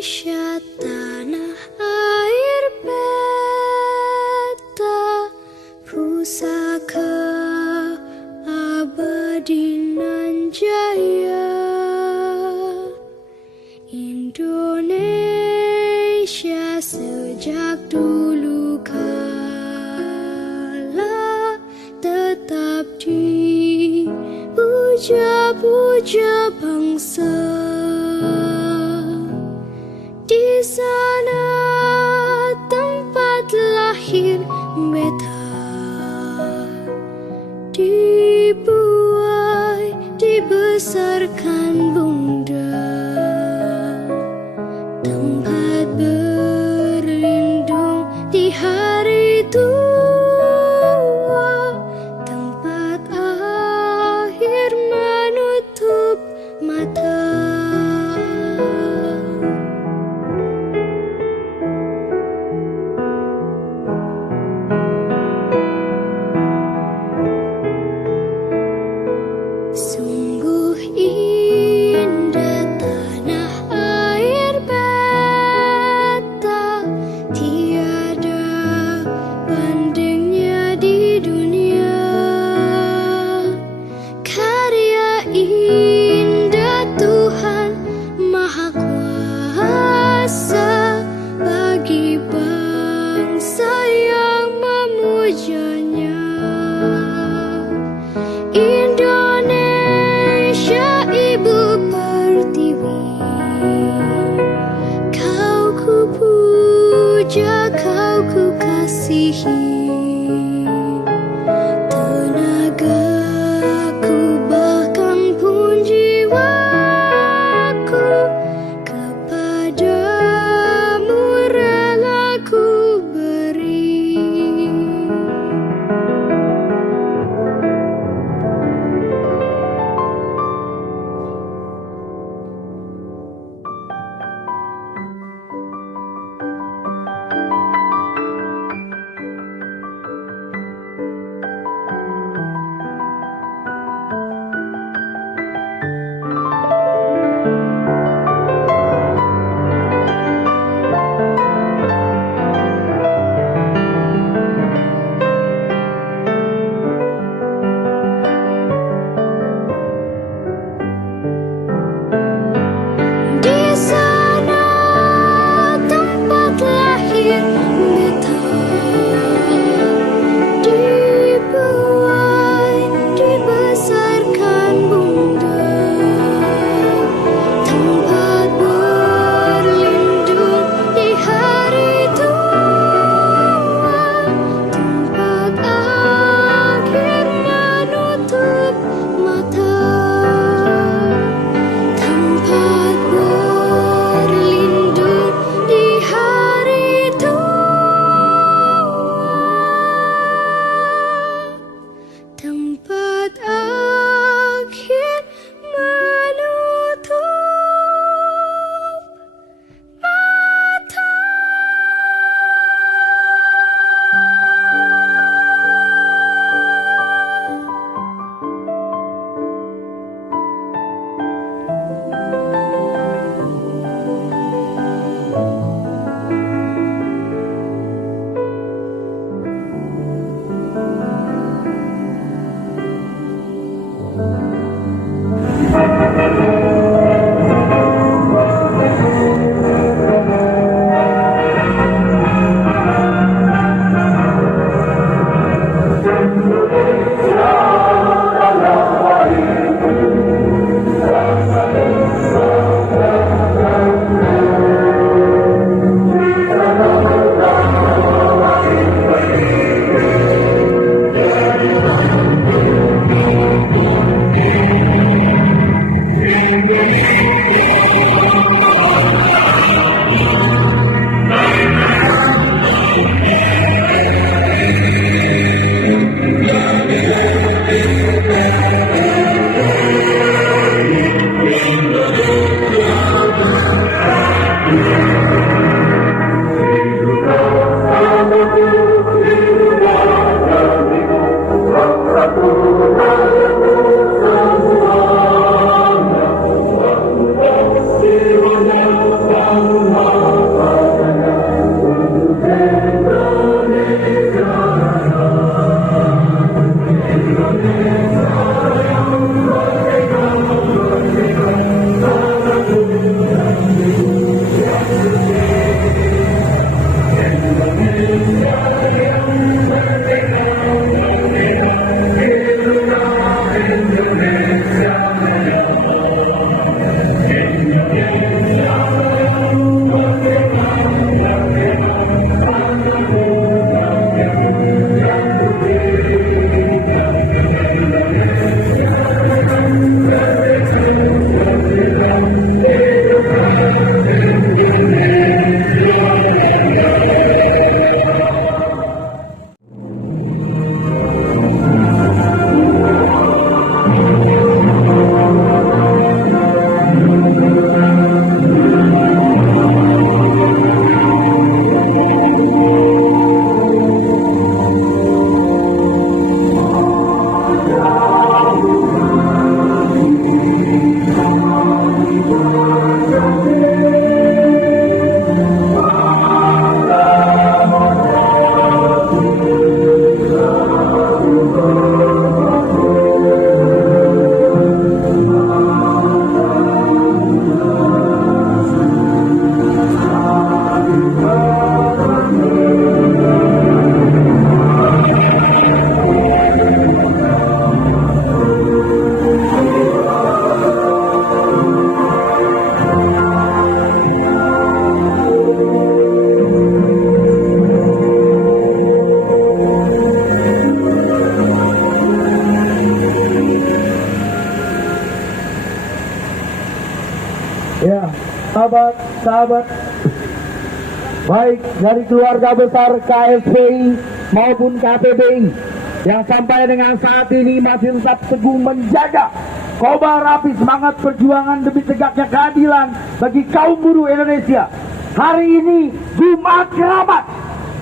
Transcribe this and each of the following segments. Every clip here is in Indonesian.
Indonesia tanah air beta, pusaka abadi nan jaya. Indonesia sejak dulu kala tetap dipuja-puja bangsa. Di sana tempat lahir beta, dibuai, dibesarkan bunda, tempat berlindung di hari tua, tempat akhir menutup mata. Sungguh indah tanah air beta, sahabat-sahabat, baik dari keluarga besar KSPI maupun KPBI yang sampai dengan saat ini masih tetap teguh menjaga kobar api semangat perjuangan demi tegaknya keadilan bagi kaum buruh Indonesia. Hari ini Jumat Keramat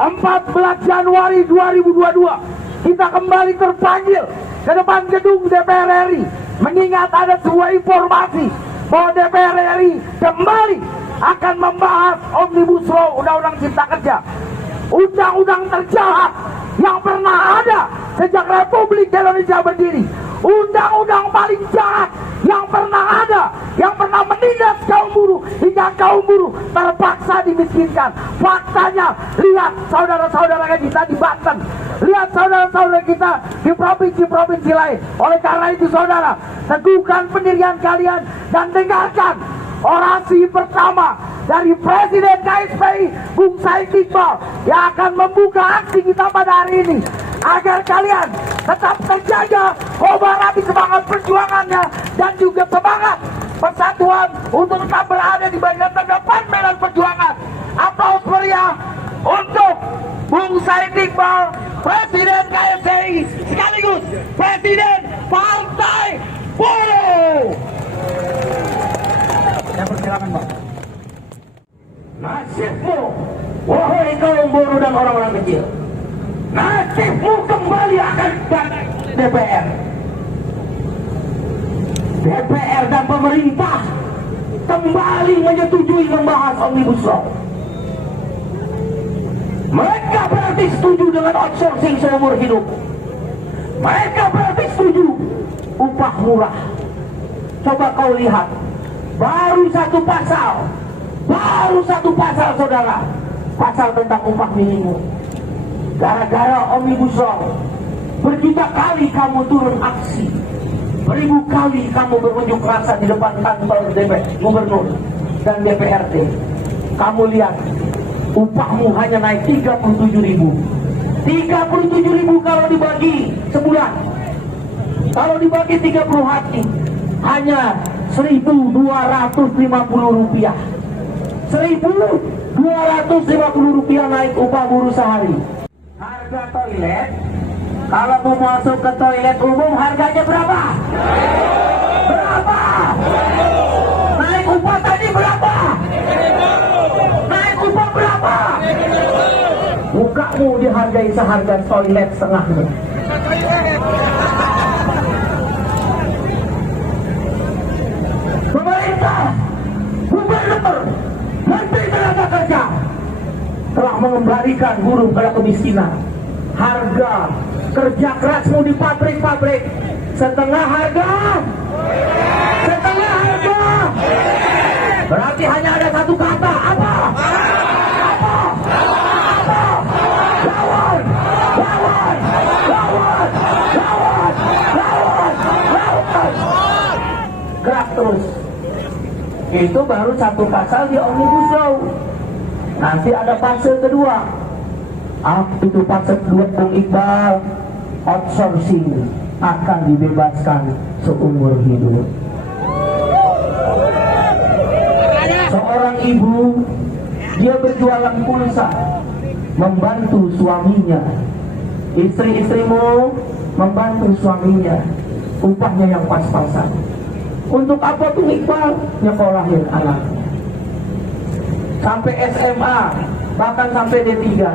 14 Januari 2022 kita kembali terpanggil ke depan gedung DPR RI mengingat ada sebuah informasi bahwa DPR RI kembali akan membahas Omnibus Law Undang-Undang Cipta Kerja, undang-undang terjahat yang pernah ada sejak Republik Indonesia berdiri, undang-undang paling jahat yang pernah ada, yang pernah menindas kaum buruh hingga kaum buruh terpaksa dimiskinkan. Faktanya, lihat saudara-saudara kita di Banten, lihat saudara-saudara kita di provinsi-provinsi lain. Oleh karena itu saudara, teguhkan pendirian kalian dan dengarkan orasi pertama dari Presiden KSPI Bung Said Iqbal yang akan membuka aksi kita pada hari ini, agar kalian tetap terjaga kobar api semangat perjuangannya dan juga semangat persatuan untuk tetap berada di bagian terdepan medan perjuangan. Aplaus meriah untuk Bung Said Iqbal, Presiden KSPI sekaligus Presiden Partai Buruh. Ya, persilakan Pak. Nasibmu, wahai kaum buruh dan orang-orang kecil, nasibmu kembali akan datang DPR. DPR dan pemerintah kembali menyetujui membahas Omnibus Law. Mereka berarti setuju dengan outsourcing seumur hidup. Mereka berarti setuju upah murah. Coba kau lihat, baru satu pasal saudara, pasal tentang upah minimum. Gara-gara Omnibus Law, berjuta kali kamu turun aksi, beribu kali kamu berunjuk rasa di depan kantor gubernur dan DPRD. Kamu lihat, upahmu hanya naik 37.000. 37.000 kalau dibagi sebulan, kalau dibagi 30 hari, hanya 1.250 rupiah. 1.250 rupiah naik upah buruh sehari. Harga toilet, kalau mau masuk ke toilet umum harganya berapa? Berapa? Naik upah tadi berapa? Naik upah berapa? Mukamu dihargai seharga toilet setengahnya. Pemerintah, gubernur, menteri tenaga kerja telah mengembalikan buruh pada kemiskinan. Harga kerja kerasmu di pabrik-pabrik setengah harga. Setengah harga. Berarti hanya ada satu kata, apa? Apa? Apa? Lawan! Lawan! Lawan! Lawan! Lawan! Lawan! Gerak terus. Itu baru satu pasal di Omnibus Law. Nanti ada pasal kedua. Itu pasal kedua Bung Iqbal, outsourcing akan dibebaskan seumur hidup. Seorang ibu, dia berjualan pulsa, membantu suaminya. Istri-istrimu membantu suaminya, upahnya yang pas-pasan. Untuk apa tuh Iqbal? Nyekolahin anaknya sampai SMA, bahkan sampai D3.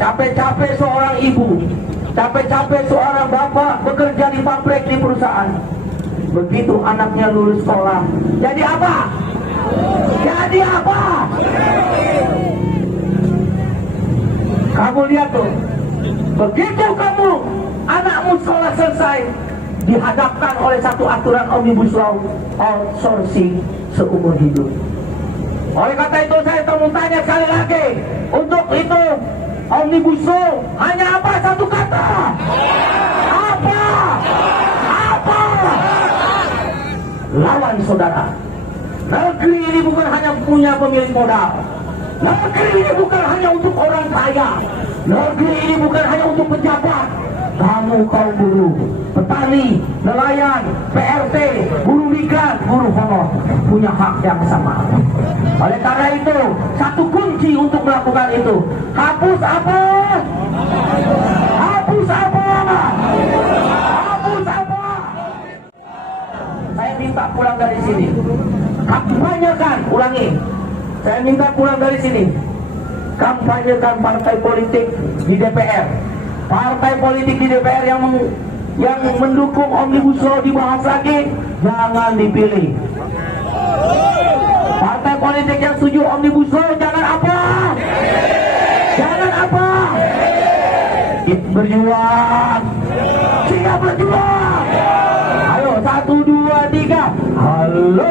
Capek-capek seorang ibu, capek-capek seorang bapak bekerja di pabrik, di perusahaan. Begitu anaknya lulus sekolah, jadi apa? Jadi apa? Kamu lihat tuh, begitu kamu anakmu sekolah selesai, dihadapkan oleh satu aturan Omnibus Law, outsourcing seumur hidup. Oleh kata itu saya mau tanya sekali lagi, untuk itu Omnibus Law hanya apa? Satu kata. Apa? Apa? Lawan saudara. Negeri ini bukan hanya punya pemilik modal. Negeri ini bukan hanya untuk orang kaya. Negeri ini bukan hanya untuk pejabat. Kamu kaum buruh petani, nelayan, PRT, buruh migran, buruh honor punya hak yang sama. Oleh karena itu, satu kunci untuk melakukan itu, hapus apa? Hapus apa? Hapus apa? Saya minta pulang dari sini. Kampanyekan, ulangi. Saya minta pulang dari sini. Kampanyekan partai politik di DPR. Partai politik di DPR yang mendukung Omnibus Law dibahas lagi, jangan dipilih. Partai politik yang setuju Omnibus Law jangan apa? Jangan apa? Kita berjuang. Siap berjuang. Ayo 1, 2, 3. Halo.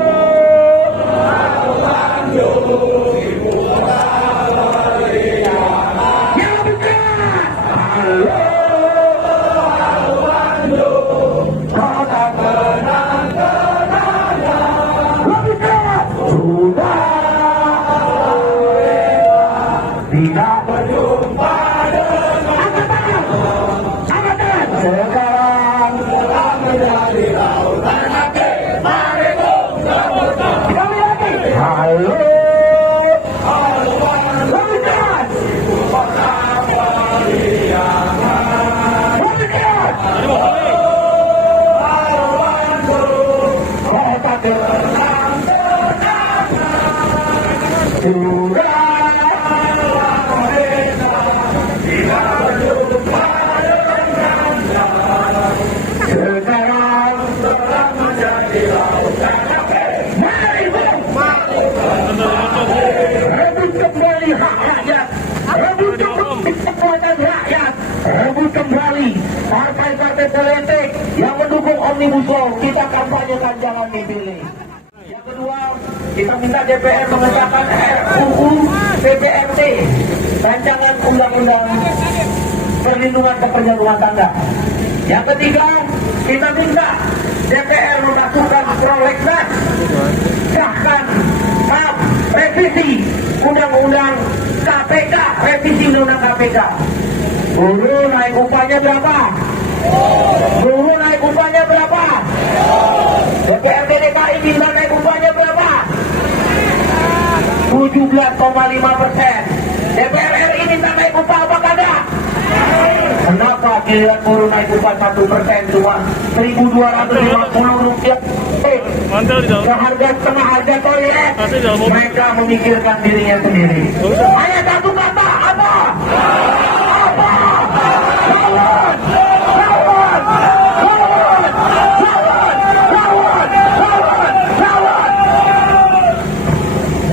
Tidak berjumpa sekarang menjadi lautan hati. Mari kami lagi. Halo. Lebih keras. Lebih keras. Rebut kembali partai-partai politik yang mendukung Omnibus Law, kita kampanyekan, jangan dipilih. Yang kedua, kita minta DPR mengesahkan RUU PPRT, rancangan undang-undang perlindungan pekerja rumah tangga. Yang ketiga, kita minta DPR melakukan prolegnas, sahkan revisi undang-undang KPK, revisi undang-undang KPK. Dulu naik upahnya berapa? Dulu naik upahnya berapa? DPRD DKI minta naik upahnya berapa? 17,5%. DPR RI minta naik upah apa kagak? Kenapa giliran buruh naik upah 1% cuma 1.250 rupiah? Ke harga setengah harga toilet. Mereka memikirkan dirinya sendiri. Hanya satu kata, apa?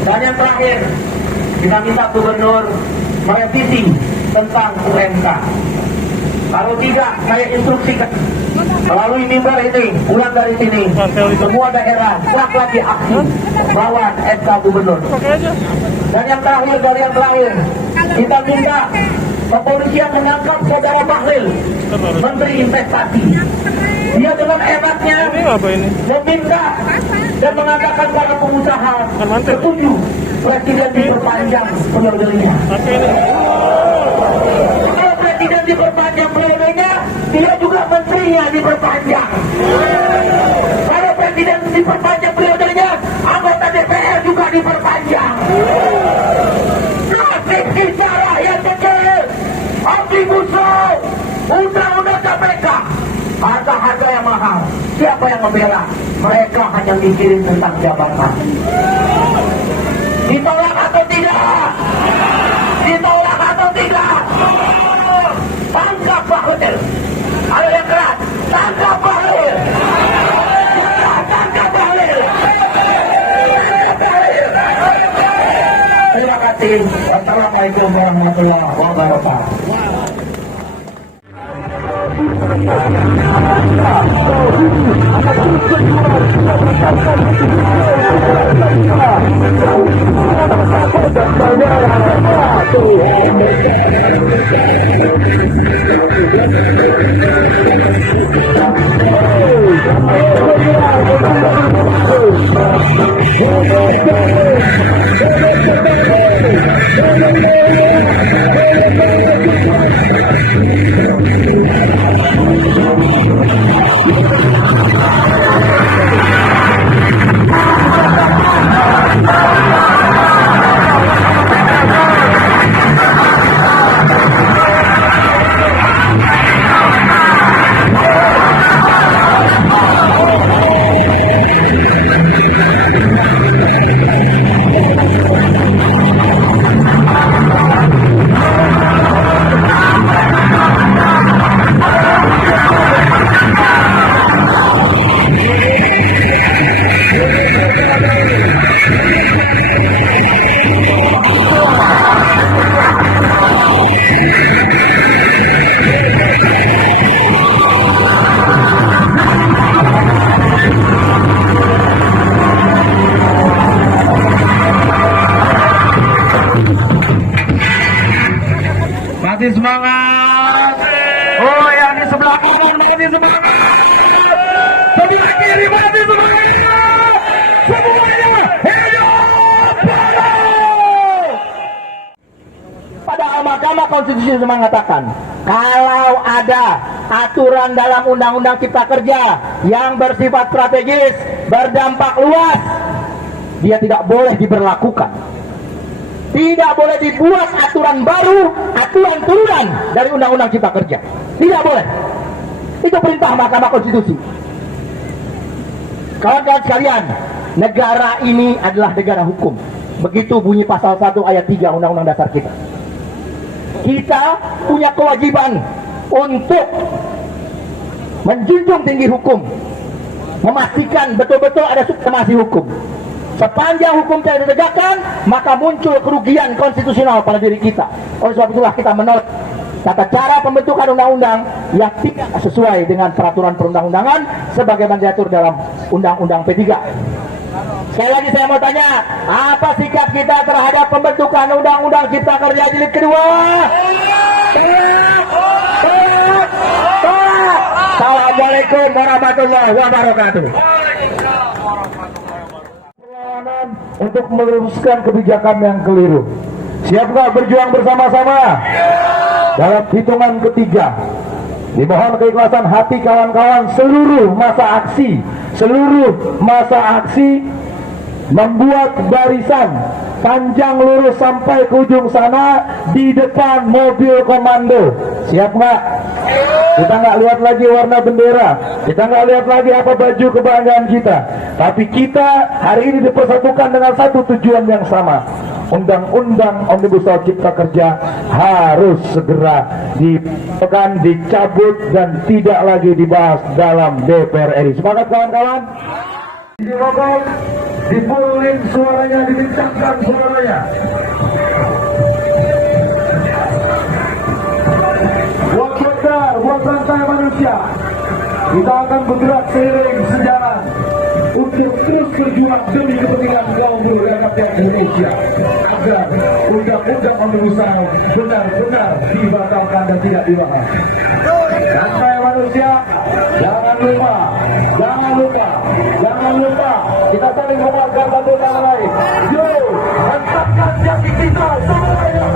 Dan yang terakhir, kita minta gubernur merevisi tentang UMK. Kalau tidak, saya instruksikan melalui mimbar ini, pulang dari sini, semua daerah siap lagi aksi lawan SK gubernur. Dan yang terakhir, dari yang terakhir, kita minta kepolisian menangkap saudara Bahlil, Menteri Investasi. Dia dengan hebatnya meminta dan mengatakan para pengusaha setuju Presiden diperpanjang periodenya. Kalau Presiden diperpanjang periodenya, dia juga menterinya diperpanjang. Kalau Presiden diperpanjang periodenya, anggota DPR juga diperpanjang. Nasib kita rakyat kecil, Omnibus Law, undang-undang KPK, harga-harga yang mahal. Siapa yang membela? Mereka hanya mikirin tentang jabatan. Ditolak atau tidak? Ditolak atau tidak? Tangkap Bahlil. Ayo yang keras, tangkap Bahlil. Tangkap Bahlil. Terima kasih. Assalamualaikum warahmatullahi wabarakatuh. Masih semangat. Oh, yang di sebelah kanan masih semangat. Sebelah kiri masih semangat. Semuanya hidup Balo. Padahal Mahkamah Konstitusi mengatakan, kalau ada aturan dalam Undang-Undang Cipta Kerja yang bersifat strategis, berdampak luas, dia tidak boleh diberlakukan. Tidak boleh dibuat aturan baru, aturan turunan dari Undang-Undang Cipta Kerja. Tidak boleh. Itu perintah Mahkamah Konstitusi. Kawan-kawan sekalian, negara ini adalah negara hukum. Begitu bunyi pasal 1 ayat 3 Undang-Undang Dasar kita. Kita punya kewajiban untuk menjunjung tinggi hukum, memastikan betul-betul ada supremasi hukum. Sepanjang hukum tidak ditegakkan, maka muncul kerugian konstitusional pada diri kita. Oleh sebab itulah kita menolak tata cara pembentukan undang-undang yang tidak sesuai dengan peraturan perundang-undangan sebagaimana diatur dalam Undang-Undang P3. Sekali lagi saya mau tanya, apa sikap kita terhadap pembentukan Undang-Undang Cipta Kerja jilid kedua? Assalamualaikum warahmatullahi wabarakatuh. Untuk meluruskan kebijakan yang keliru. Siap nggak berjuang bersama-sama? Dalam hitungan ketiga, dimohon keikhlasan hati kawan-kawan seluruh masa aksi membuat barisan panjang lurus sampai ke ujung sana di depan mobil komando. Siap nggak? Kita nggak lihat lagi warna bendera, kita nggak lihat lagi apa baju kebanggaan kita, tapi kita hari ini dipersatukan dengan satu tujuan yang sama. Undang-undang Omnibus Law Cipta Kerja harus segera dicabut dan tidak lagi dibahas dalam DPR RI. Semangat kawan-kawan. Dirokok, dipulin suaranya, dikencangkan suaranya. Buat benar, buat rantai manusia, kita akan bergerak seiring sejalan untuk terus berjuang demi kepentingan kaum buruh dan rakyat Indonesia agar undang-undang Omnibus Law benar-benar dibatalkan dan tidak dibahas. Rantai manusia, jangan lupa, kita saling menguatkan satu sama lain. Yo, mantapkan jati kita semuanya.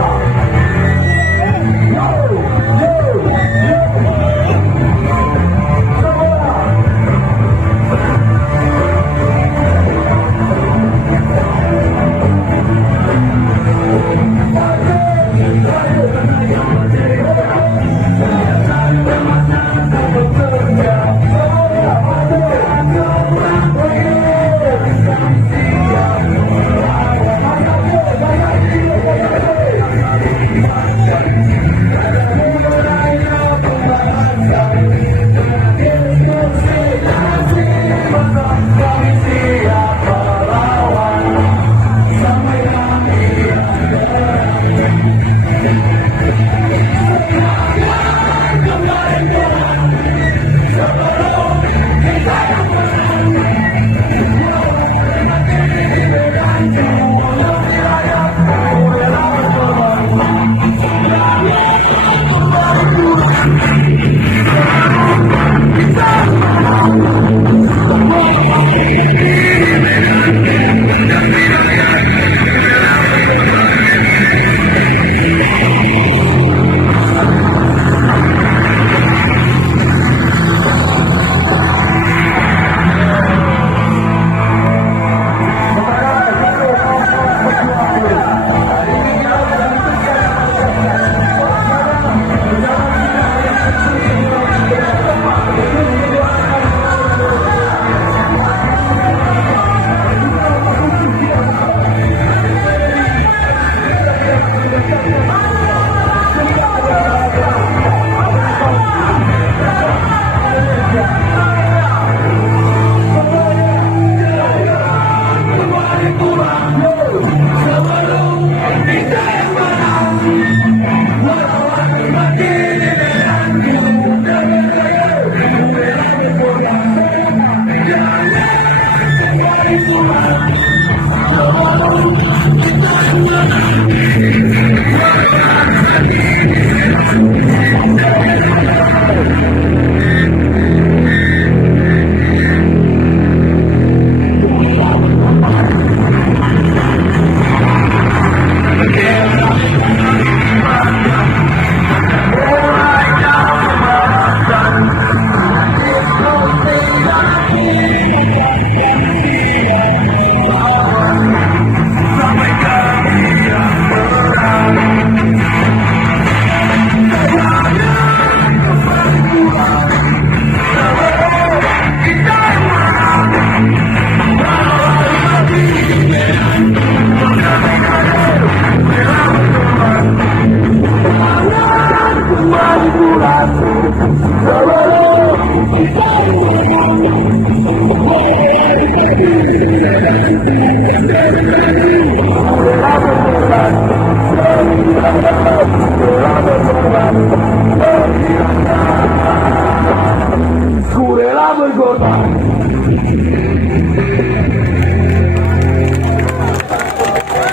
Ku rela berkorban.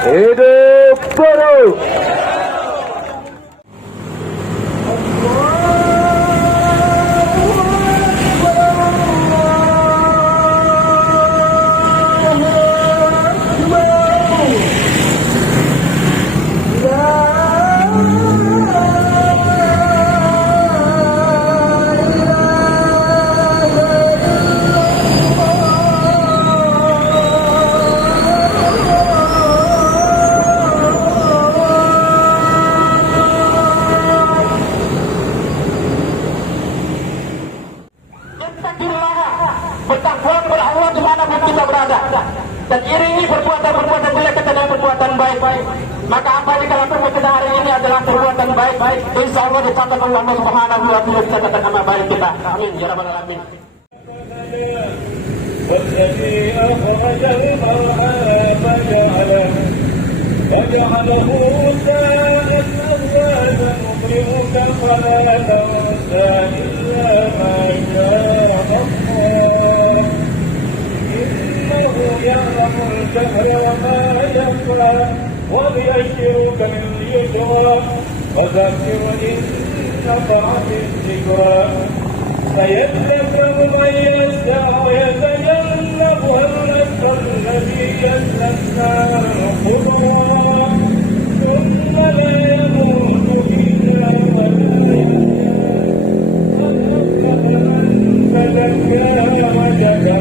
Hidup buruh. Bertakwa kepada Allah dimanapun kita berada, dan iringi perbuatan-perbuatan jelek kita dengan perbuatan baik. Maka apa yang kita lakukan pada hari ini adalah perbuatan baik. Insya Allah dicatat oleh Allah Subhanahu wa Ta'ala catatan amal baik kita. Amin ya rabbal alamin. والذي أخرج المرعى فجعله ساءت أزواجا نطعمك فلا تنسى إلا ما شاء الله إنه يعلم الجهر وما يخفى ويبشرك باليسرى وذكر إن نفعت الذكرى سيذكر من يخشى ويتجنبها الأشقى الذي يصلى النار الكبرى ثم لا يموت فيها ولا يحيا وذكر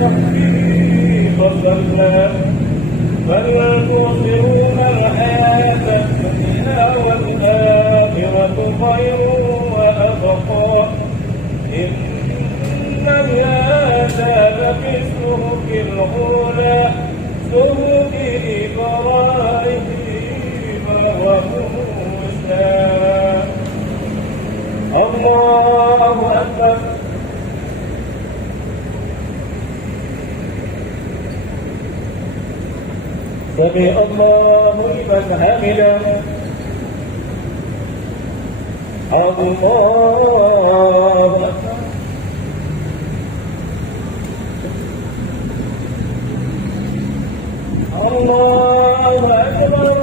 ربه فصلى بل تؤثرون الحياة الدنيا والآخرة خير وأبقى إن هذا لفي الصحف الأولى صحف إبراهيم وموسى. الله أكبر. سمع الله لمن حمده. الله أكبر. الله أكبر.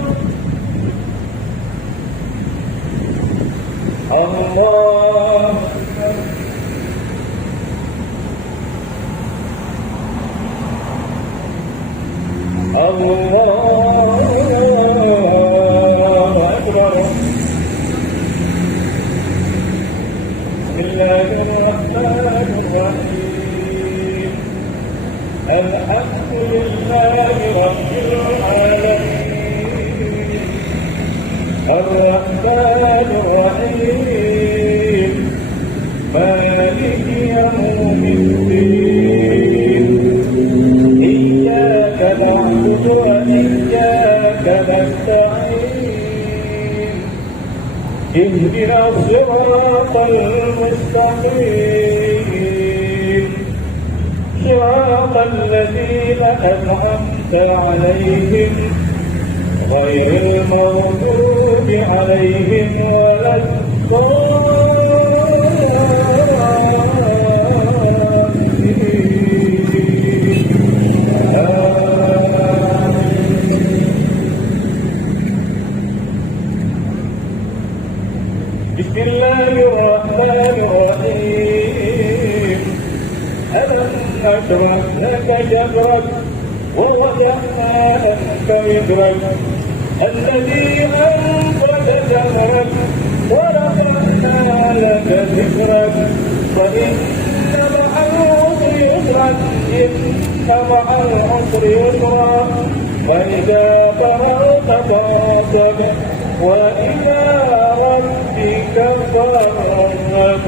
الله الله أكبر. بسم الله الرحمن الرحيم. الحمد لله رب العالمين الرحمن الرحيم مالك يوم الدين إياك نعبد وإياك نستعين اهدنا الصراط المستقيم صراط الذين أنعمت عليهم غير المغضوب عليهم ولا بسم الله الرحمن الرحيم. ألم نشرح لك صدرك ووضعنا عنك وزرك الذي أنقض ظهرك ورفعنا لك ذكرك فإن مع العسر يسرا إن مع العسر يسرا فإذا فرغت فانصب وإلى ربك فارغب.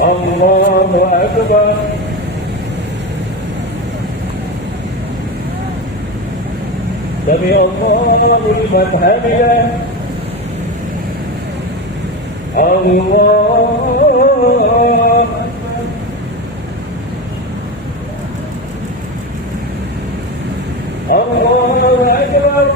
الله أكبر. سمع الله لمن حمده. الله الله أكبر.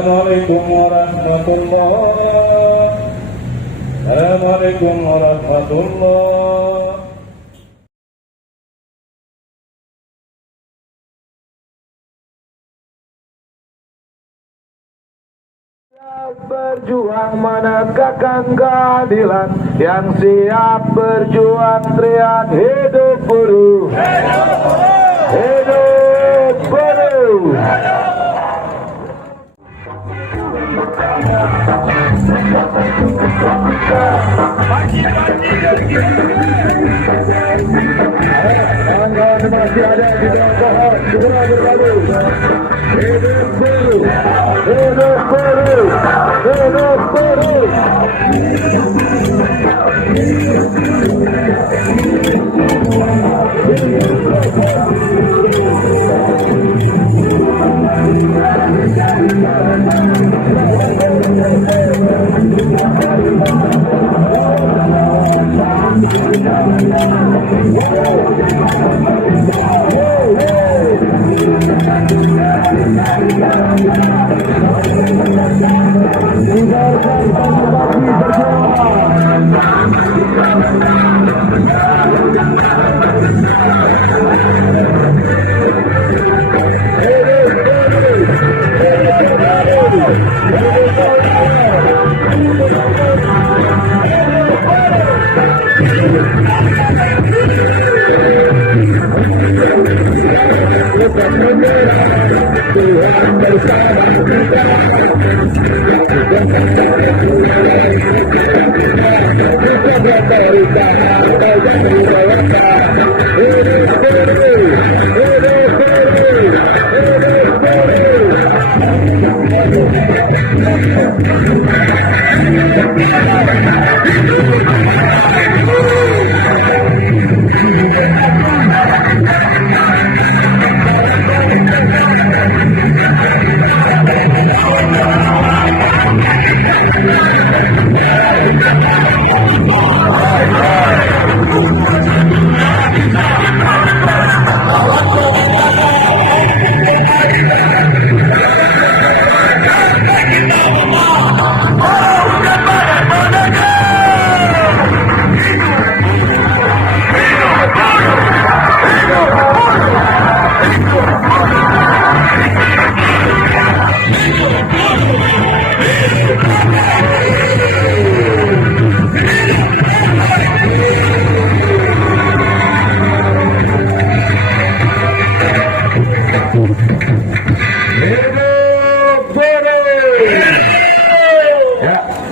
Assalamualaikum warahmatullahi. Assalamualaikum warahmatullahi. Berjuang menegakkan keadilan, yang siap berjuang teriak hidup buruh, hidup buruh. Kawan-kawan masih ada di dalam pohon, segera berlalu. Hidup buruh, hidup buruh, hidup buruh.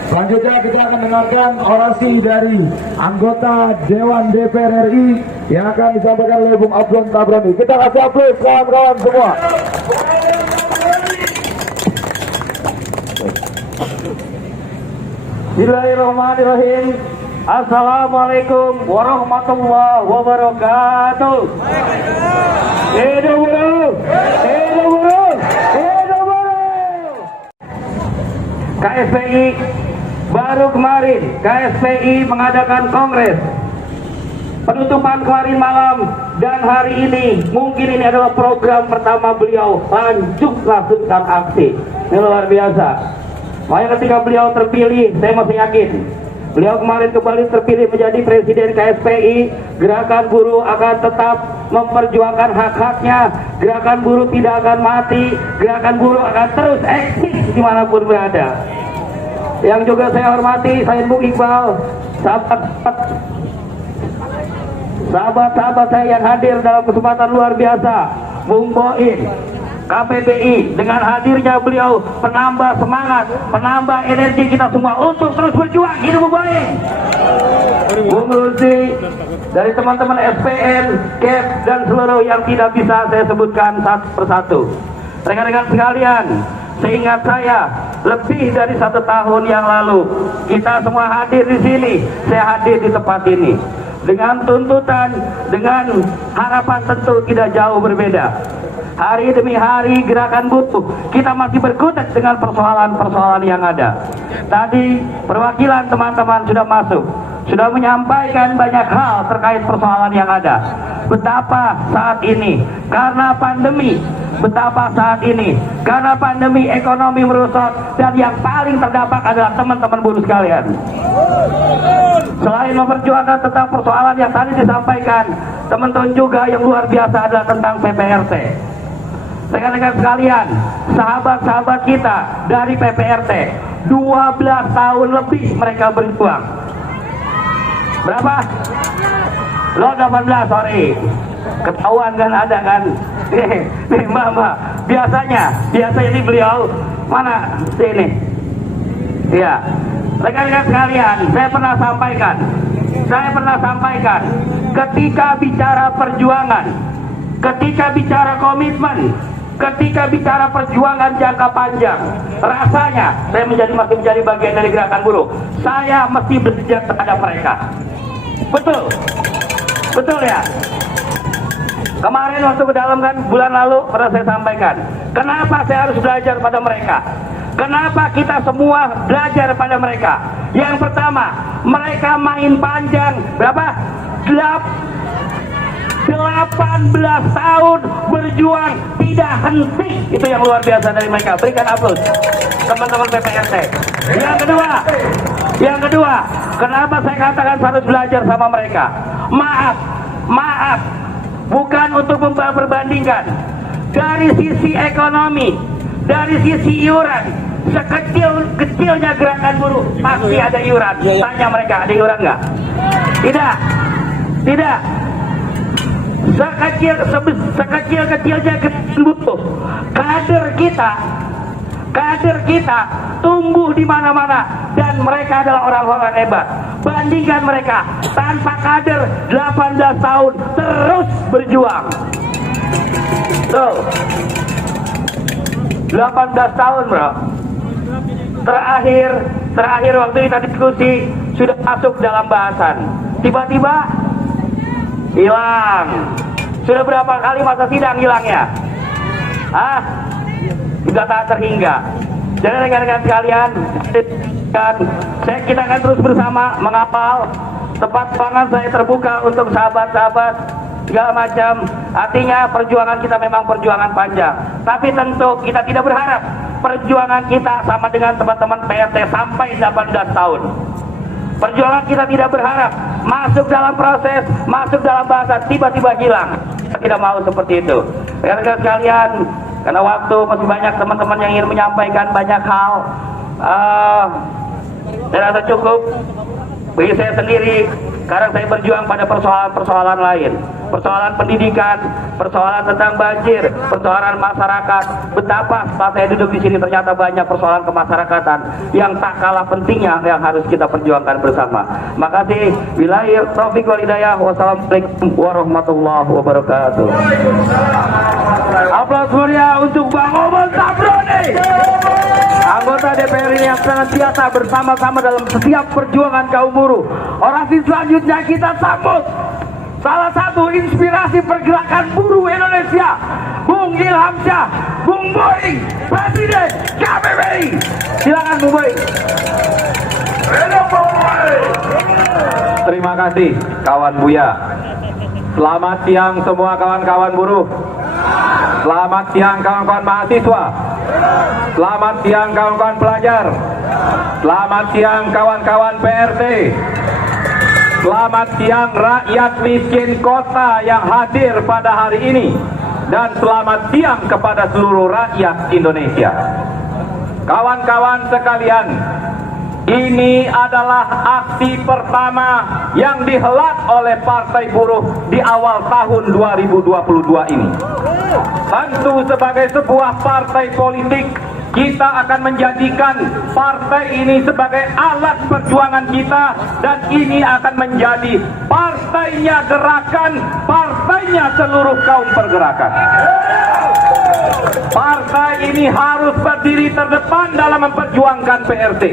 Selanjutnya kita akan dengarkan orasi dari anggota Dewan DPR RI yang akan disampaikan oleh Bung Abdon Tabrani. Kita kasih aplaus kawan-kawan semua. Bismillahirrahmanirrahim. Assalamualaikum warahmatullahi wabarakatuh. Hidup buruh, hidup buruh, hidup buruh. KSPI baru kemarin KSPI mengadakan kongres penutupan kemarin malam, dan hari ini mungkin ini adalah program pertama beliau. Lanjutkan aksi. Ini luar biasa. Makanya ketika beliau terpilih, saya masih yakin beliau kemarin kembali terpilih menjadi presiden KSPI, gerakan buruh akan tetap memperjuangkan hak-haknya. Gerakan buruh tidak akan mati, gerakan buruh akan terus eksis dimanapun berada. Yang juga saya hormati, saya Bung Iqbal, sahabat-sahabat saya yang hadir dalam kesempatan luar biasa, Bung Boim, KPBI, dengan hadirnya beliau penambah semangat, penambah energi kita semua untuk terus berjuang. Hidup Bung Boim. Bung Luzi, dari teman-teman SPN, KEP, dan seluruh yang tidak bisa saya sebutkan satu persatu. Rekan-rekan sekalian, seingat saya lebih dari 1 tahun yang lalu kita semua hadir di sini. Saya hadir di tempat ini dengan tuntutan, dengan harapan tentu tidak jauh berbeda. Hari demi hari gerakan butuh, kita masih berkutat dengan persoalan-persoalan yang ada. Tadi perwakilan teman-teman sudah masuk, sudah menyampaikan banyak hal terkait persoalan yang ada. Betapa saat ini karena pandemi, betapa saat ini karena pandemi ekonomi merosot, dan yang paling terdampak adalah teman-teman buruh sekalian. Selain memperjuangkan tentang persoalan yang tadi disampaikan, teman-teman juga yang luar biasa adalah tentang PPRT. Rekan-rekan sekalian, sahabat-sahabat kita dari PPRT, 12 tahun lebih mereka berjuang. Berapa? Lo 18, sorry. Ketahuan kan, ada kan? Nih Mbak, biasanya ini beliau mana? Sini. Iya. Rekan-rekan sekalian, saya pernah sampaikan, ketika bicara perjuangan, ketika bicara komitmen, ketika bicara perjuangan jangka panjang, rasanya saya masih menjadi bagian dari gerakan buruh. Saya mesti belajar terhadap mereka. Betul ya. Kemarin waktu ke dalam kan, bulan lalu pernah saya sampaikan, kenapa saya harus belajar pada mereka. Kenapa kita semua belajar pada mereka? Yang pertama, mereka main panjang berapa? 18 tahun berjuang tidak henti. Itu yang luar biasa dari mereka. Berikan aplaus teman-teman PPRT. Yang kedua, kenapa saya katakan harus belajar sama mereka? Maaf, bukan untuk memperbandingkan. Dari sisi ekonomi, dari sisi iuran, sekecil-kecilnya gerakan buruh pasti ada iuran. Tanya mereka, ada iuran nggak? Tidak. Sekecil-kecilnya gerakan buruh, kader kita tumbuh di mana-mana, dan mereka adalah orang-orang hebat. Bandingkan mereka tanpa kader 18 tahun terus berjuang. Tuh, 18 tahun bro. Terakhir waktu kita diskusi sudah masuk dalam bahasan, tiba-tiba hilang. Sudah berapa kali masa sidang hilangnya? Sudah tak terhingga. Jadi rekan-rekan sekalian, kita akan terus bersama mengapal. Tempat pangan saya terbuka untuk sahabat-sahabat segala macam. Artinya perjuangan kita memang perjuangan panjang, tapi tentu kita tidak berharap perjuangan kita sama dengan teman-teman PRT sampai 18 tahun. Perjuangan kita tidak berharap masuk dalam proses, masuk dalam bahasa tiba-tiba hilang. Kita tidak mau seperti itu. Rekan-rekan sekalian, karena waktu masih banyak teman-teman yang ingin menyampaikan banyak hal, saya rasa cukup. Bagi saya sendiri, sekarang saya berjuang pada persoalan-persoalan lain. Persoalan pendidikan, persoalan tentang banjir, persoalan masyarakat. Betapa setelah saya duduk di sini ternyata banyak persoalan kemasyarakatan yang tak kalah pentingnya yang harus kita perjuangkan bersama. Makasih. Billahi taufiq wal hidayah. Wassalamualaikum warahmatullahi wabarakatuh. Aplaus meriah untuk Bang Omon Sabroni, anggota DPR ini yang senantiasa bersama-sama dalam setiap perjuangan kaum buruh. Orasi selanjutnya kita sambut salah satu inspirasi pergerakan buruh Indonesia, Bung Ilham Syah, Bung Boing, Presiden KPBI. Silakan Bung Boing. Terima kasih kawan Buya. Selamat siang semua kawan-kawan buruh. Selamat siang kawan-kawan mahasiswa. Selamat siang kawan-kawan pelajar. Selamat siang kawan-kawan PRT. Selamat siang rakyat miskin kota yang hadir pada hari ini. Dan selamat siang kepada seluruh rakyat Indonesia. Kawan-kawan sekalian, ini adalah aksi pertama yang dihelat oleh Partai Buruh di awal tahun 2022 ini. Tentu sebagai sebuah partai politik, kita akan menjadikan partai ini sebagai alat perjuangan kita, dan ini akan menjadi partainya gerakan, partainya seluruh kaum pergerakan. Partai ini harus berdiri terdepan dalam memperjuangkan PRT.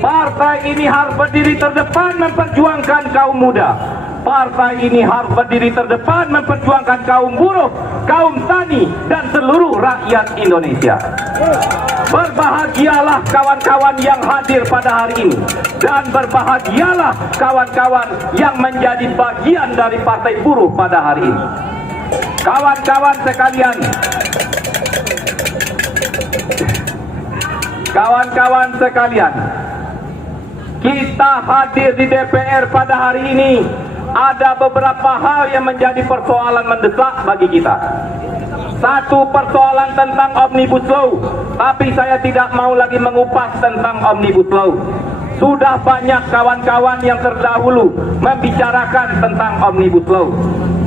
Partai ini harus berdiri terdepan memperjuangkan kaum muda. Partai ini harus berdiri terdepan memperjuangkan kaum buruh, kaum tani, dan seluruh rakyat Indonesia. Berbahagialah kawan-kawan yang hadir pada hari ini, dan berbahagialah kawan-kawan yang menjadi bagian dari Partai Buruh pada hari ini. Kawan-kawan sekalian, kita hadir di DPR pada hari ini, ada beberapa hal yang menjadi persoalan mendesak bagi kita. Satu, persoalan tentang Omnibus Law, tapi saya tidak mau lagi mengupas tentang Omnibus Law. Sudah banyak kawan-kawan yang terdahulu membicarakan tentang Omnibus Law.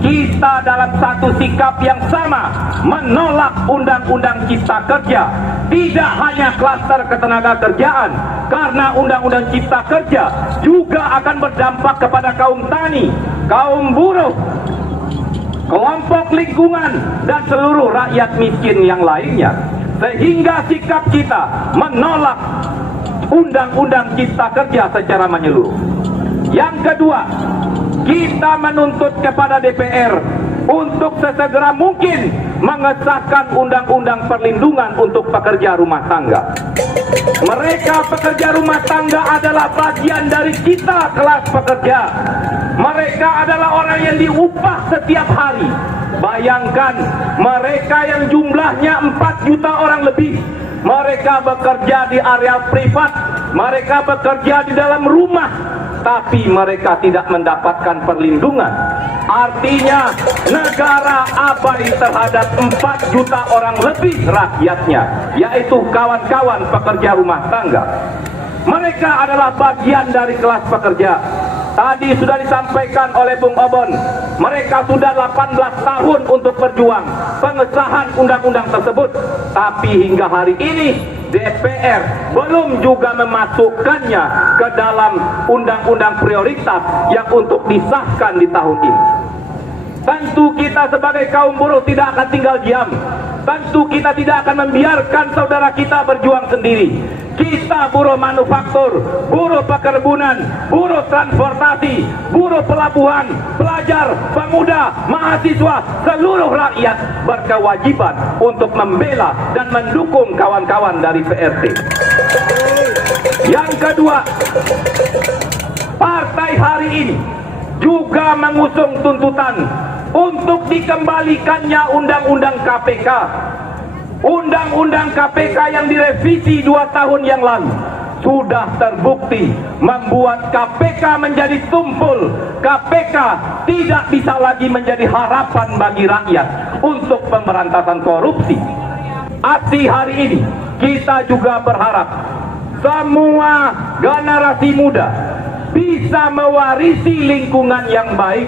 Kita dalam satu sikap yang sama menolak Undang-Undang Cipta Kerja. Tidak hanya klaster ketenaga kerjaan, karena Undang-Undang Cipta Kerja juga akan berdampak kepada kaum tani, kaum buruh, kelompok lingkungan, dan seluruh rakyat miskin yang lainnya. Sehingga sikap kita menolak Undang-Undang Cipta Kerja secara menyeluruh. Yang kedua, kita menuntut kepada DPR untuk sesegera mungkin mengesahkan Undang-Undang Perlindungan untuk pekerja rumah tangga. Mereka pekerja rumah tangga adalah bagian dari kita, kelas pekerja. Mereka adalah orang yang diupah setiap hari. Bayangkan, mereka yang jumlahnya 4 juta orang lebih. Mereka bekerja di area privat, mereka bekerja di dalam rumah, tapi mereka tidak mendapatkan perlindungan. Artinya negara abai terhadap 4 juta orang lebih rakyatnya, yaitu kawan-kawan pekerja rumah tangga. Mereka adalah bagian dari kelas pekerja. Tadi sudah disampaikan oleh Bung Obon, mereka sudah 18 tahun untuk berjuang pengesahan undang-undang tersebut, tapi hingga hari ini DPR belum juga memasukkannya ke dalam undang-undang prioritas yang untuk disahkan di tahun ini. Tentu kita sebagai kaum buruh tidak akan tinggal diam. Tentu kita tidak akan membiarkan saudara kita berjuang sendiri. Kita buruh manufaktur, buruh perkebunan, buruh transportasi, buruh pelabuhan, pelajar, pemuda, mahasiswa, seluruh rakyat berkewajiban untuk membela dan mendukung kawan-kawan dari PRT. Yang kedua, partai hari ini juga mengusung tuntutan untuk dikembalikannya Undang-Undang KPK. Undang-Undang KPK yang direvisi 2 tahun yang lalu sudah terbukti membuat KPK menjadi tumpul. KPK tidak bisa lagi menjadi harapan bagi rakyat untuk pemberantasan korupsi. Aksi hari ini kita juga berharap semua generasi muda bisa mewarisi lingkungan yang baik.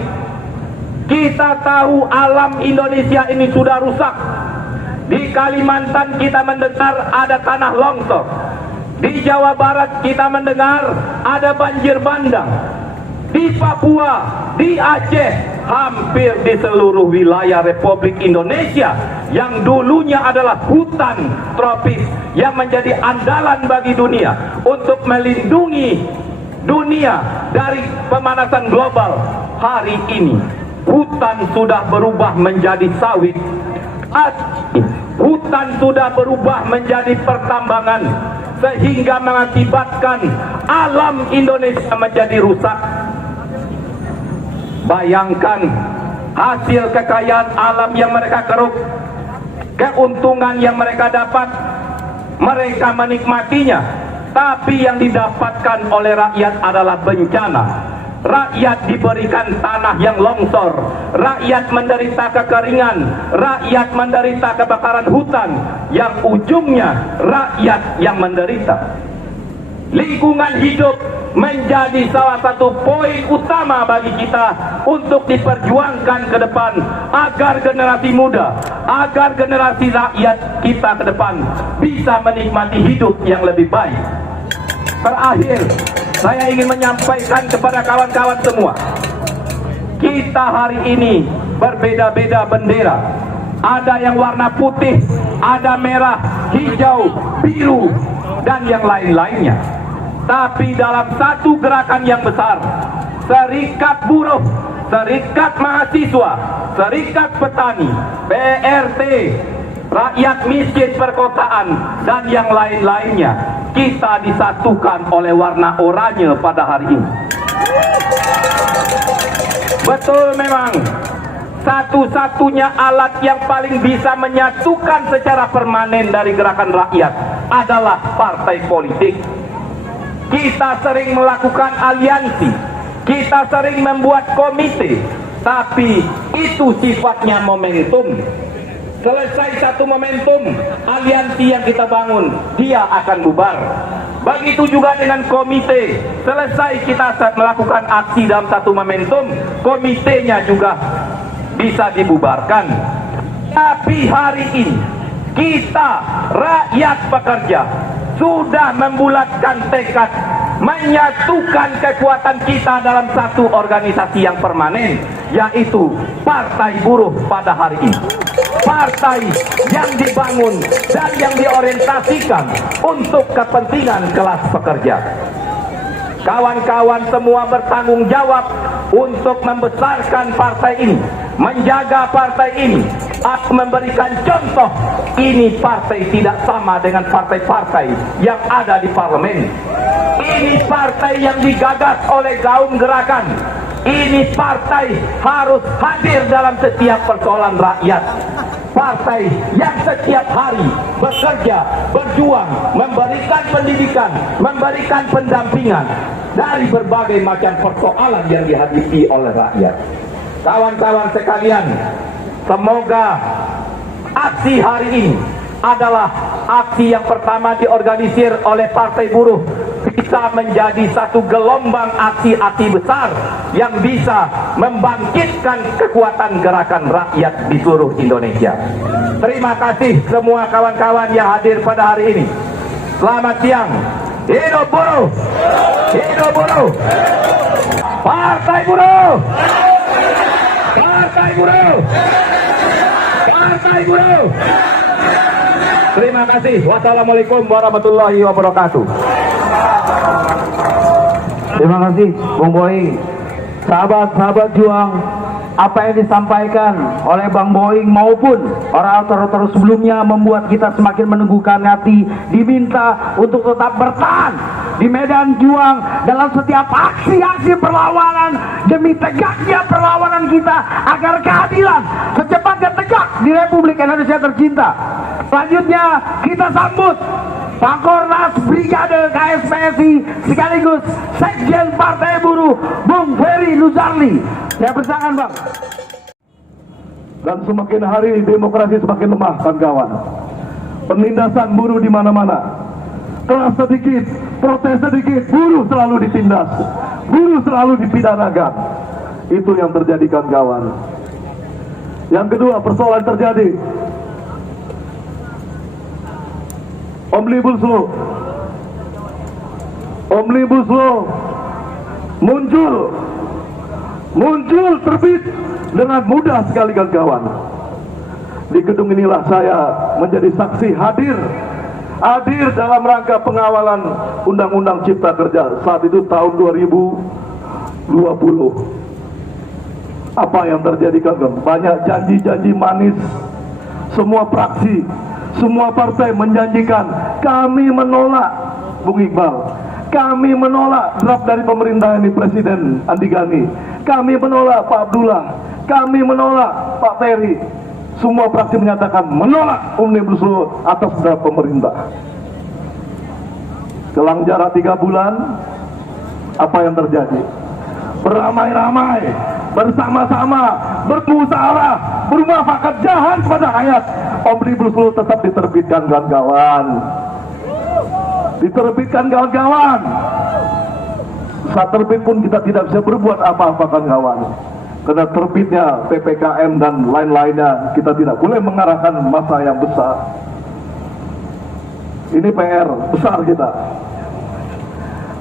Kita tahu alam Indonesia ini sudah rusak. Di Kalimantan kita mendengar ada tanah longsor. Di Jawa Barat kita mendengar ada banjir bandang. Di Papua, di Aceh, hampir di seluruh wilayah Republik Indonesia yang dulunya adalah hutan tropis yang menjadi andalan bagi dunia untuk melindungi dunia dari pemanasan global. Hari ini hutan sudah berubah menjadi sawit. Hutan sudah berubah menjadi pertambangan, sehingga mengakibatkan alam Indonesia menjadi rusak. Bayangkan hasil kekayaan alam yang mereka keruk, keuntungan yang mereka dapat, mereka menikmatinya, tapi yang didapatkan oleh rakyat adalah bencana. Rakyat diberikan tanah yang longsor, rakyat menderita kekeringan, rakyat menderita kebakaran hutan, yang ujungnya rakyat yang menderita. Lingkungan hidup menjadi salah satu poin utama bagi kita untuk diperjuangkan ke depan, agar generasi muda, agar generasi rakyat kita ke depan bisa menikmati hidup yang lebih baik. Terakhir, saya ingin menyampaikan kepada kawan-kawan semua, kita hari ini berbeda-beda bendera. Ada yang warna putih, ada merah, hijau, biru, dan yang lain-lainnya. Tapi dalam satu gerakan yang besar, Serikat Buruh, Serikat Mahasiswa, Serikat Petani, PRT, rakyat miskin perkotaan, dan yang lain-lainnya, kita disatukan oleh warna oranye pada hari ini. Betul memang, satu-satunya alat yang paling bisa menyatukan secara permanen dari gerakan rakyat adalah partai politik. Kita sering melakukan aliansi, kita sering membuat komite, tapi itu sifatnya momentum. Selesai satu momentum, aliansi yang kita bangun, dia akan bubar. Begitu juga dengan komite. Selesai kita melakukan aksi dalam satu momentum, komitenya juga bisa dibubarkan. Tapi hari ini, kita rakyat pekerja sudah membulatkan tekad menyatukan kekuatan kita dalam satu organisasi yang permanen, yaitu Partai Buruh pada hari ini. Partai yang dibangun dan yang diorientasikan untuk kepentingan kelas pekerja. Kawan-kawan semua bertanggung jawab untuk membesarkan partai ini, menjaga partai ini, atau memberikan contoh. Ini partai tidak sama dengan partai-partai yang ada di parlemen. Ini partai yang digagas oleh kaum gerakan. Ini partai harus hadir dalam setiap persoalan rakyat. Partai yang setiap hari bekerja, berjuang, memberikan pendidikan, memberikan pendampingan dari berbagai macam persoalan yang dihadapi oleh rakyat. Kawan-kawan sekalian, semoga aksi hari ini adalah aksi yang pertama diorganisir oleh Partai Buruh, bisa menjadi satu gelombang aksi-aksi besar yang bisa membangkitkan kekuatan gerakan rakyat di seluruh Indonesia. Terima kasih semua kawan-kawan yang hadir pada hari ini. Selamat siang. Hidup buruh! Hidup buruh! Partai Buruh! Partai Buruh! Partai Buruh! Terima kasih. Wassalamualaikum warahmatullahi wabarakatuh. Terima kasih, Bung Boing. Sahabat-sahabat juang, apa yang disampaikan oleh Bang Boing maupun orator-orator sebelumnya membuat kita semakin meneguhkan hati, diminta untuk tetap bertahan di medan juang dalam setiap aksi-aksi perlawanan demi tegaknya perlawanan kita agar keadilan secepatnya tegak di Republik Indonesia tercinta. Selanjutnya kita sambut Pangkornas Brigade KSPSI sekaligus Sekjen Partai Buruh Bung Ferry Luzarli. Saya persilakan Bang. Dan semakin hari demokrasi semakin lemah, kawan-kawan. Penindasan buruh di mana-mana. Kelas sedikit, protes sedikit, buruh selalu ditindas, buruh selalu dipidanakan. Itu yang terjadi, kawan-kawan. Yang kedua, persoalan terjadi Omnibus Law. Omnibus Law muncul terbit dengan mudah sekali, kawan-kawan. Di gedung inilah saya menjadi saksi hadir dalam rangka pengawalan Undang-Undang Cipta Kerja saat itu tahun 2020. Apa yang terjadi, kawan? Banyak janji-janji manis. Semua fraksi, semua partai menjanjikan. Kami menolak, Bung Iqbal. Kami menolak draft dari pemerintah ini, Presiden Andi Gani. Kami menolak Pak Abdullah. Kami menolak Pak Ferry. Semua fraksi menyatakan menolak Omnibus Law atas draft pemerintah. Selang jarak 3 bulan, apa yang terjadi? Beramai-ramai, bersama-sama, bermusyawarah, bermuafakat jahat kepada rakyat. Omnibus Law tetap diterbitkan, kawan-kawan. Diterbitkan, kawan-kawan. Saat terbit pun kita tidak bisa berbuat apa-apa, kawan-kawan. Karena terbitnya PPKM dan lain-lainnya, kita tidak boleh mengarahkan masa yang besar. Ini PR besar kita.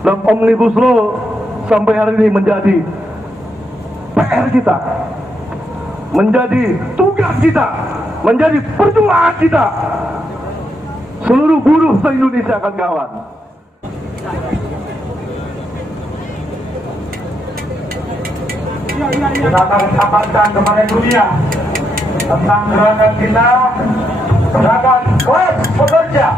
Dan Omnibus Law sampai hari ini menjadi PR kita, menjadi tugas kita, menjadi perjuangan kita. Seluruh buruh se-Indonesia, kawan-kawan. Kita akan sampaikan kepada dunia tentang gerakan kita Silakan kelas pekerja.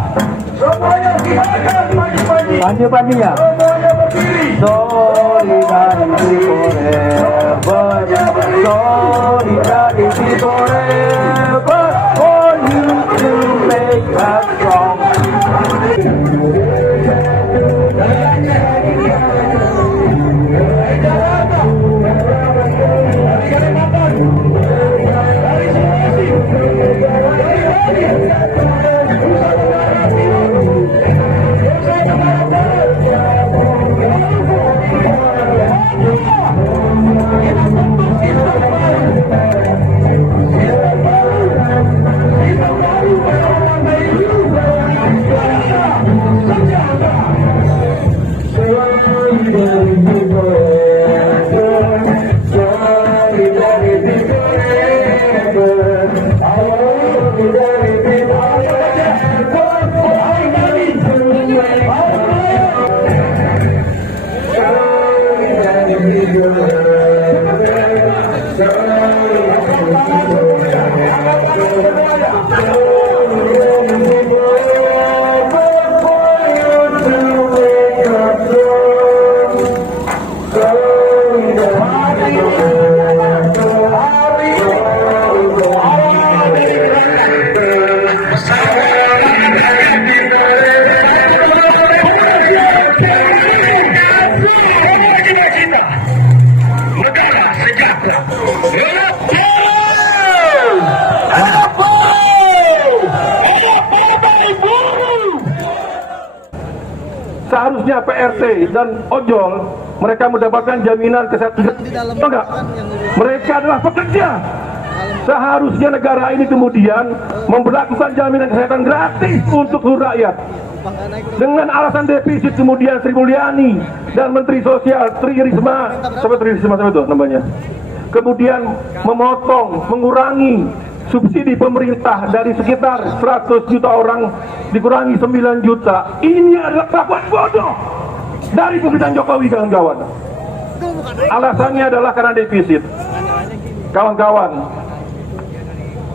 Semuanya silakan maju-maju. Panji-panjinya. Semuanya berdiri. Solidarity forever. Solidarity forever. For you to make us strong. Seharusnya PRT dan ojol mereka mendapatkan jaminan kesehatan. Enggak, mereka adalah pekerja. Seharusnya negara ini kemudian memberlakukan jaminan kesehatan gratis untuk seluruh rakyat. Dengan alasan defisit kemudian Sri Mulyani dan Menteri Sosial Tri Risma, siapa itu namanya, kemudian memotong, mengurangi subsidi pemerintah dari sekitar 100 juta orang dikurangi 9 juta. Ini adalah kelakuan bodoh dari pemerintahan Jokowi, kawan-kawan. Alasannya adalah karena defisit. Kawan-kawan,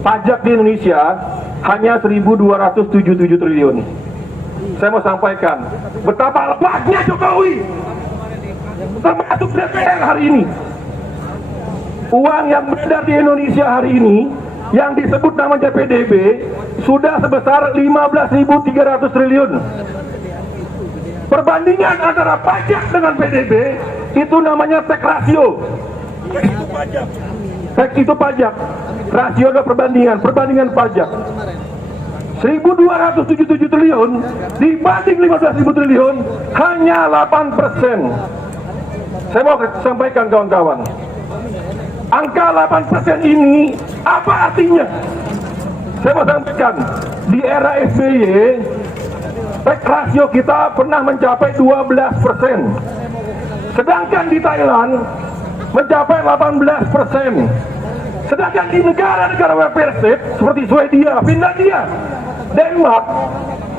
pajak di Indonesia hanya 1.277 triliun. Saya mau sampaikan betapa lepasnya Jokowi, termasuk DPR hari ini. Uang yang beredar di Indonesia hari ini yang disebut namanya PDB sudah sebesar 15.300 triliun. Perbandingan antara pajak dengan PDB itu namanya tax ratio. Tax itu pajak, rasio adalah perbandingan pajak. 1.277 triliun dibanding 15.000 triliun hanya 8%. Saya mau sampaikan kawan-kawan, angka 8% ini apa artinya? Saya mau sampaikan, di era SBY tax rasio kita pernah mencapai 12%, sedangkan di Thailand mencapai 18%. Sedangkan di negara-negara welfare state seperti Swedia, Finlandia, Denmark,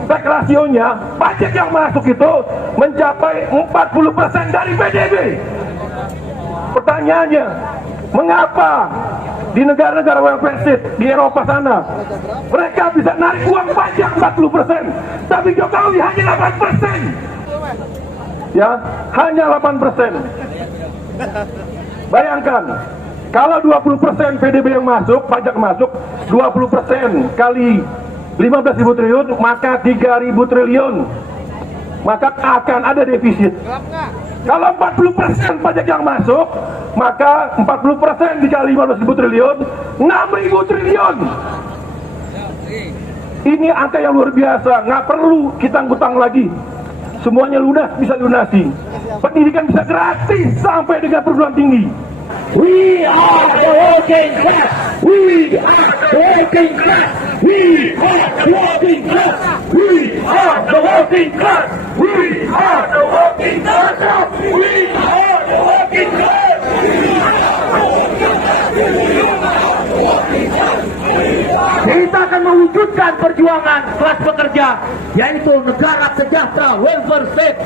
tax rasionya pajak yang masuk itu mencapai 40% dari PDB. Pertanyaannya, mengapa di negara-negara welfare state di Eropa sana mereka bisa narik uang pajak 40%, tapi Jokowi hanya 8%? Ya, hanya 8%. Bayangkan, kalau 20% PDB yang masuk, pajak masuk, 20% kali 15.000 triliun, maka 3.000 triliun. Maka akan ada defisit. Kalau 40% pajak yang masuk, maka 40% dikali 15.000 triliun, 6.000 triliun. Ini angka yang luar biasa, nggak perlu kita ngutang lagi. Semuanya lunas, bisa lunasi. Pendidikan bisa gratis sampai dengan perguruan tinggi. We are the working class. We are the working class. We are the working class. We are the working class. We are the working class. We are the working class. Kita akan mewujudkan perjuangan kelas pekerja, yaitu negara sejahtera, welfare state.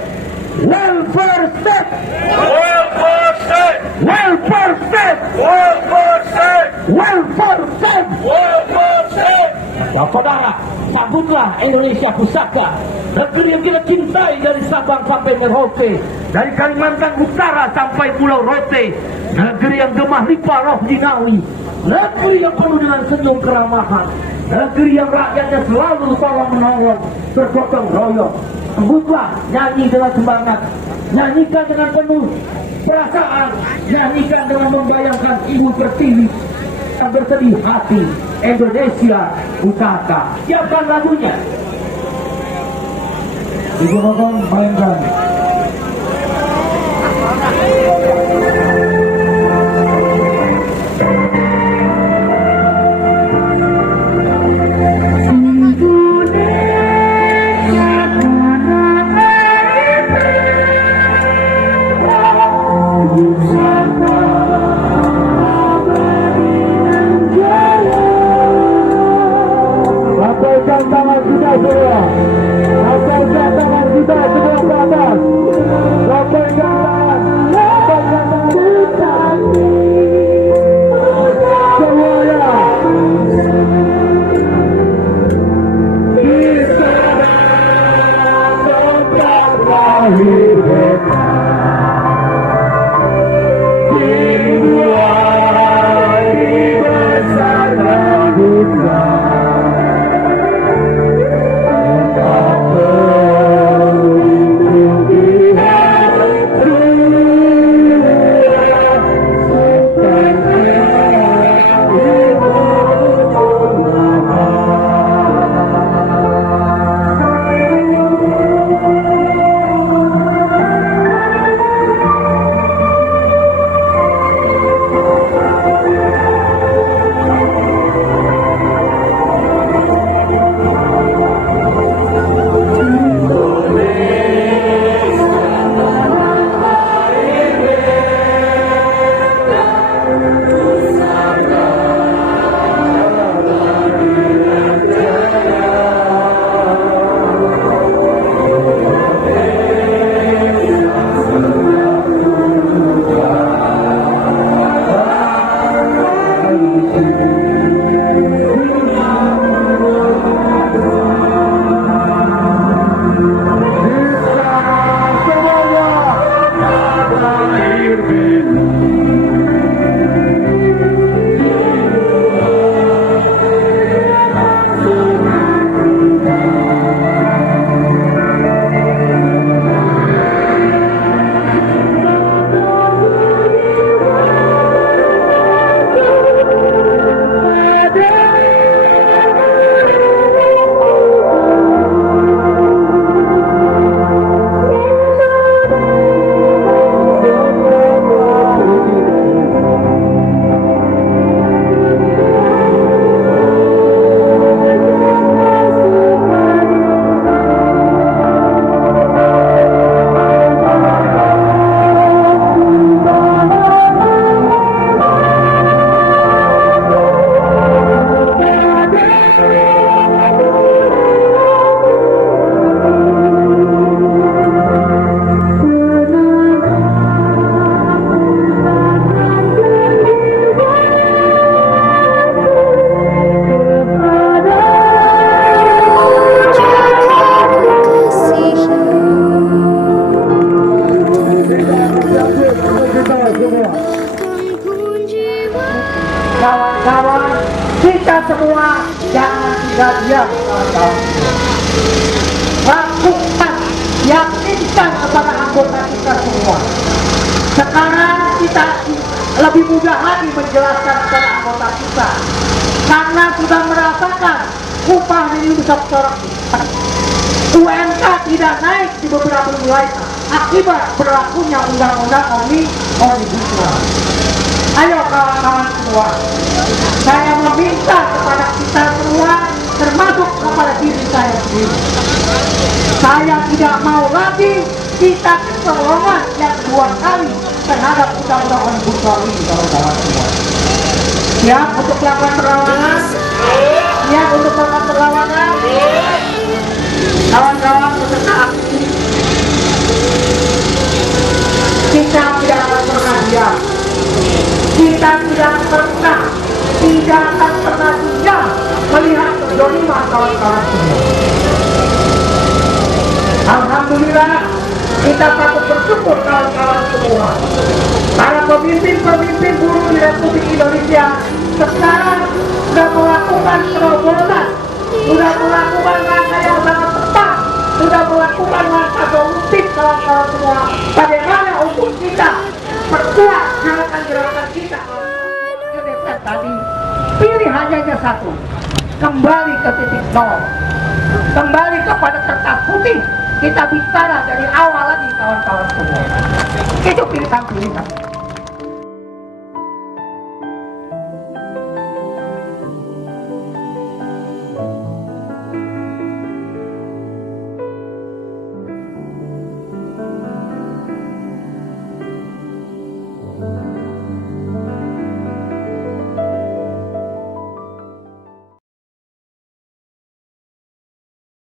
Welfare state. Welfare state. Welfare state. Welfare state. Welfare state. Welfare state. Saudara, sambutlah Indonesia Pusaka, negeri yang kita cintai dari Sabang sampai Merauke, dari Kalimantan Utara sampai Pulau Rote, negeri yang gemah limpah roh jinawi, negeri yang penuh dengan senyum keramahan, negeri yang rakyatnya selalu tolong menolong, bergotong royong. Sambutlah, nyanyi dengan semangat, nyanyikan dengan penuh perasaan, nyanyikan dengan membayangkan Ibu Pertiwi yang bersedih hati. Indonesia Pusaka. Siapkan lagunya. Ibu Nonton mainkan. Lambaikan tangan kita semua. Lambaikan tangan kita semua ke atas. Lambaikan tangan. Lambaikan tangan. Semuanya. Kita tetap lahir beta. Dibuat dibesarkan kita. Kawan-kawan, kita semua jangan tinggal diam, kawan-kawan. Lakukan, yakinkan kepada anggota kita semua. Sekarang kita lebih mudah lagi menjelaskan kepada anggota kita, karena sudah merasakan upah minimum sektor UMK tidak naik di beberapa wilayah akibat berlakunya undang-undang Omnibus Law. Ayo kawan-kawan semua, saya meminta kepada kita semua, termasuk kepada diri saya sendiri. Saya tidak mau lagi kita kecolongan yang dua kali terhadap undang-undang Omnibus Law ini, kawan-kawan semua. Siap untuk melakukan perlawanan? Siap untuk melakukan perlawanan? Kawan-kawan peserta aksi, kita tidak akan pernah diam. Kita tidak akan pernah diam melihat kezaliman kawan-kawan semua. Alhamdulillah, kita patut bersyukur kawan-kawan semua. Para pemimpin-pemimpin buruh di Republik Indonesia sekarang sudah melakukan terobosan, sudah melakukan langkah yang sangat tepat, sudah melakukan langkah solutif kawan-kawan semua. Bagaimana untuk kita perkuat gerakan-gerakan kita? DPR tadi pilihannya hanya satu, kembali ke titik nol, kembali kepada kertas putih. Kita bicara dari awal lagi kawan-kawan semua. Itu pilihan-pilihan.